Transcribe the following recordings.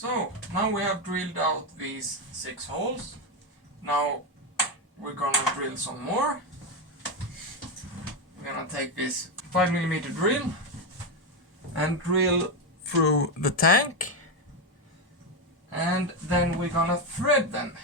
So now we have drilled out these 6 holes. Now we're gonna drill some more. We're gonna take this 5mm drill and drill through the tank, and then we're gonna thread them.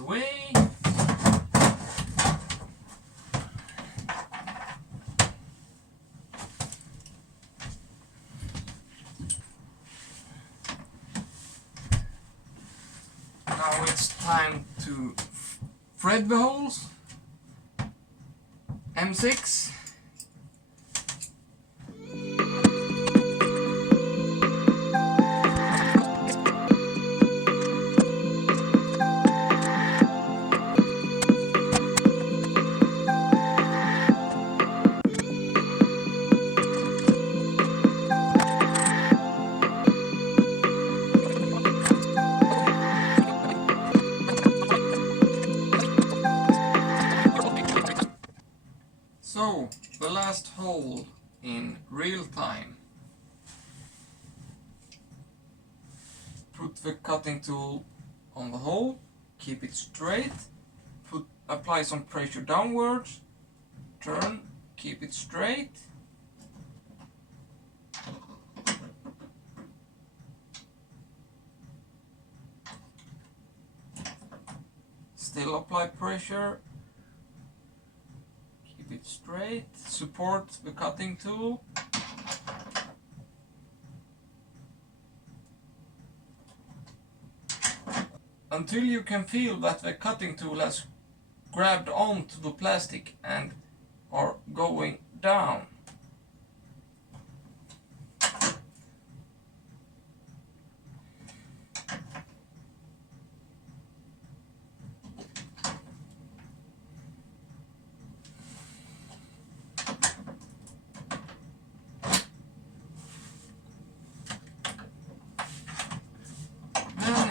Away. Now it's time to thread the holes. M6. So, the last hole in real time. Put the cutting tool on the hole, keep it straight, apply some pressure downwards, turn, keep it straight. Still apply pressure. Keep it straight, support the cutting tool. Until you can feel that the cutting tool has grabbed onto the plastic and are going down.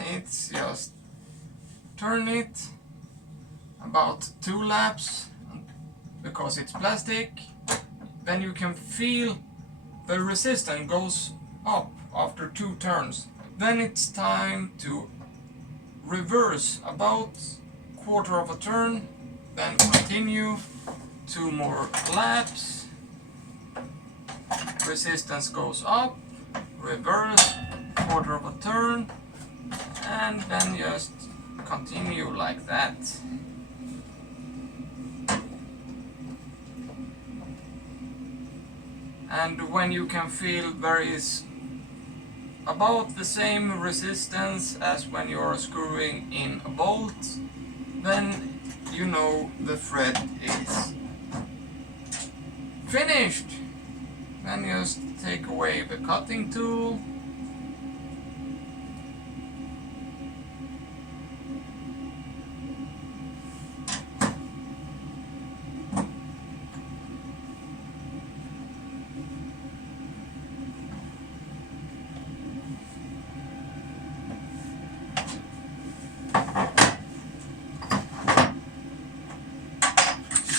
It's just turn it about 2 laps because it's plastic. Then you can feel the resistance goes up after 2 turns. Then it's time to reverse about 1/4 of a turn, then continue 2 more laps. Resistance goes up, reverse 1/4 of a turn, and then just continue like that. And when you can feel there is about the same resistance as when you are screwing in a bolt, then you know the thread is finished. Then just take away the cutting tool.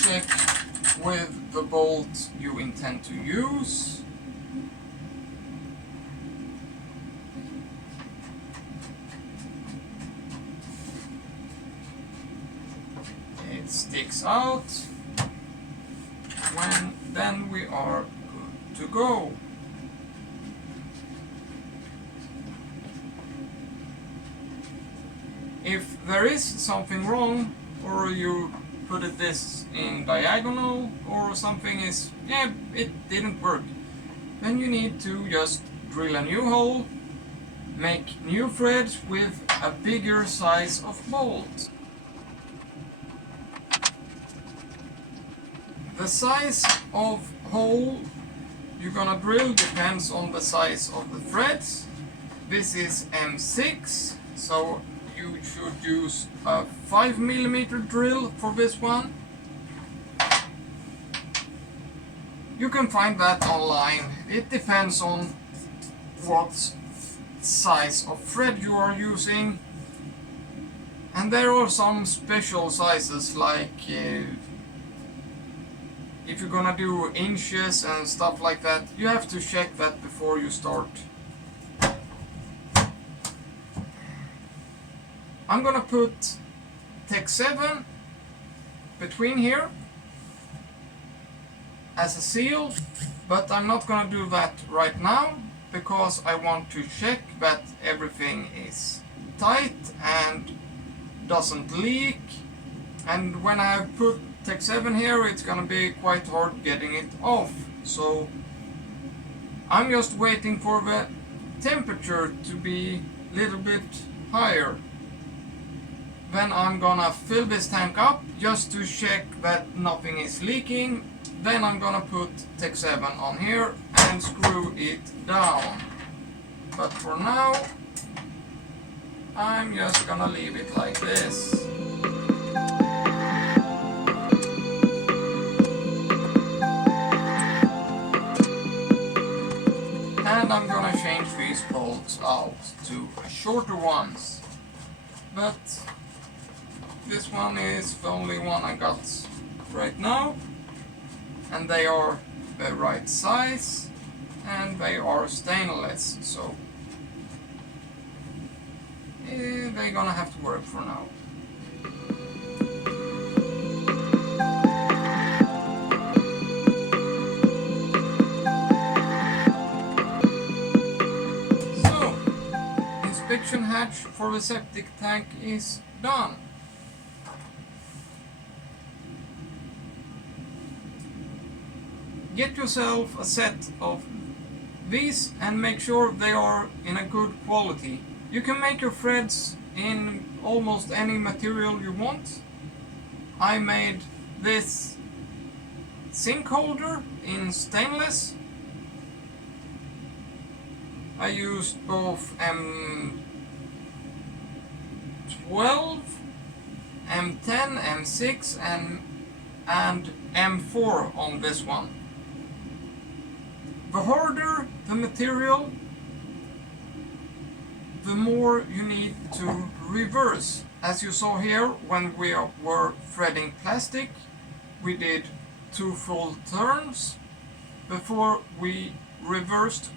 Check with the bolt you intend to use. It sticks out. Then we are good to go. If there is something wrong, or you put this in diagonal, or something is, it didn't work, then you need to just drill a new hole, make new threads with a bigger size of bolt. The size of hole you're gonna drill depends on the size of the threads. This is M6, so you should use a 5mm drill for this one. You can find that online. It depends on what size of thread you are using. And there are some special sizes, like if you're gonna do inches and stuff like that, you have to check that before you start. I'm gonna put Tech 7 between here as a seal, but I'm not gonna do that right now because I want to check that everything is tight and doesn't leak. And when I put Tech 7 here, it's gonna be quite hard getting it off. So I'm just waiting for the temperature to be a little bit higher. Then I'm gonna fill this tank up just to check that nothing is leaking. Then I'm gonna put Tech 7 on here and screw it down. But for now, I'm just gonna leave it like this. And I'm gonna change these bolts out to shorter ones. But this one is the only one I got right now. And they are the right size. And they are stainless. So they're gonna have to work for now. Inspection hatch for the septic tank is done. Get yourself a set of these and make sure they are in a good quality. You can make your threads in almost any material you want. I made this sink holder in stainless. I used both M12, M10, M6 and M4 on this one. The harder the material, the more you need to reverse. As you saw here, when we were threading plastic, we did 2 full turns before we reversed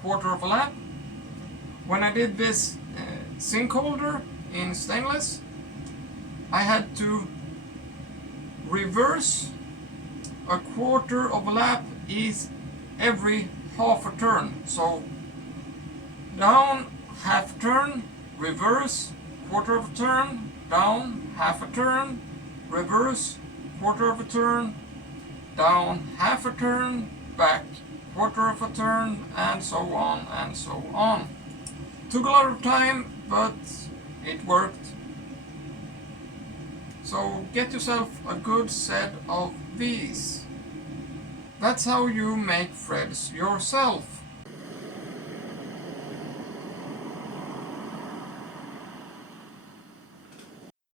quarter of a lap. When I did this sink holder in stainless, I had to reverse a quarter of a lap is every half a turn. So down half a turn, reverse quarter of a turn, down half a turn, reverse quarter of a turn, down half a turn, back quarter of a turn, and so on and so on. Took a lot of time, but it worked. So get yourself a good set of these. That's how you make threads yourself.